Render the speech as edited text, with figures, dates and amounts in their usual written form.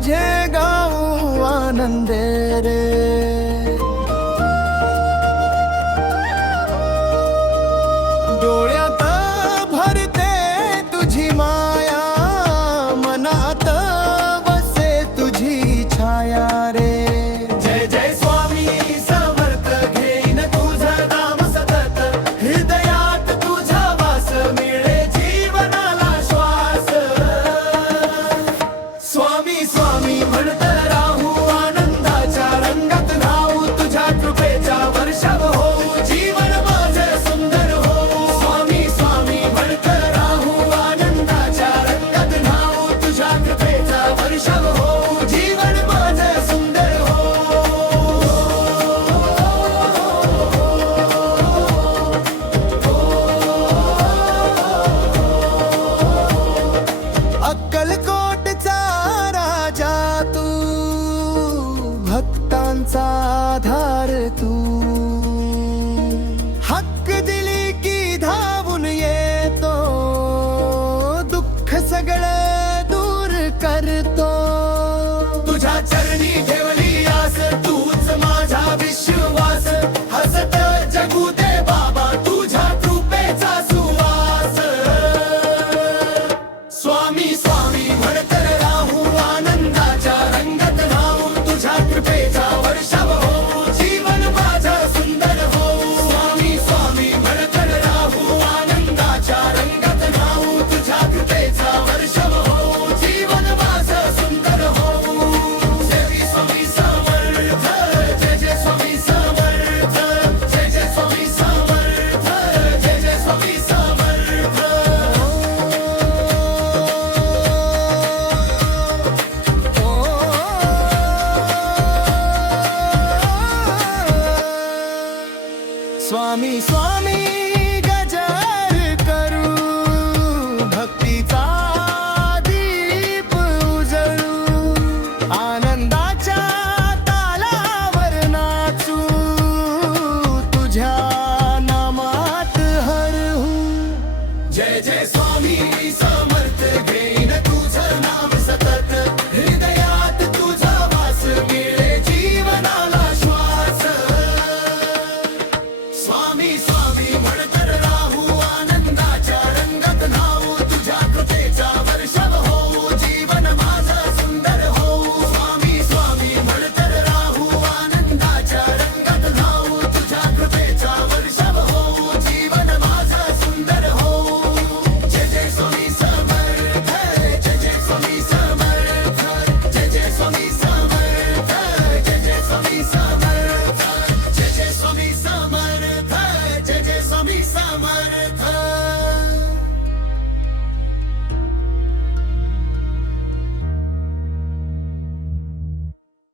तुझे गाऊ आनंदे रे। डोळ्यात भरते तुझी माया, मनात बसे तुझी छाया रे। जय जय स्वामी समर्थ, घेईन तुझं नाम सतत, हृदयात तुझा वास मिळे जीवनाला श्वास। स्वामी स्वामी म्हणत राहू, आनंदाच्या रंगात न्हाऊ, तुझ्या कृपेच्या वर्षाव होऊ, जीवन माझं सुंदर होऊ। स्वामी स्वामी म्हणत राहू, आनंदाच्या रंगात न्हाऊ, तुझ्या कृपेचा वर्षाव होऊ, जीवन माझं सुंदर होऊ। अक्कलकोटचा राजा तू, भक्तांचा आधार तू, हक्क दिली की धावून येतो, दुःख सगळं दूर करतो। तुझ्या चरणी ठेवली आस, तूच माझा विश्वास, हसत जगू दे बाबा तुझ्या कृपेचा सुवास। स्वामी स्वामी म्हणत राहू, आनंदाच्या रंगात न्हाऊ, तुझ्या कृपेचा वर्षाव होऊ, जीवन माझं सुंदर होऊ। स्वामी स्वामी म्हणत राहू, आनंदाच्या रंगात न्हाऊ, तुझ्या कृपेचा वर्षाव होऊ, जीवन माझं सुंदर होऊ। जय स्वामी समर्थ, जय जय स्वामी समर्थ, जय जय स्वामी समर्थ, जय जय स्वामी समर्थ। स्वामी स्वामी गजर करू, भक्तीचा दीप उजळू, आनंदाच्या तालावर नाचू, तुझ्या नामात हरहू। जय जय स्वामी समर्थ, घेईन तुझं नाम सतत, हृदयात तुझा वास मिळे जीवनाला श्वास। स्वामी स्वामी म्हणत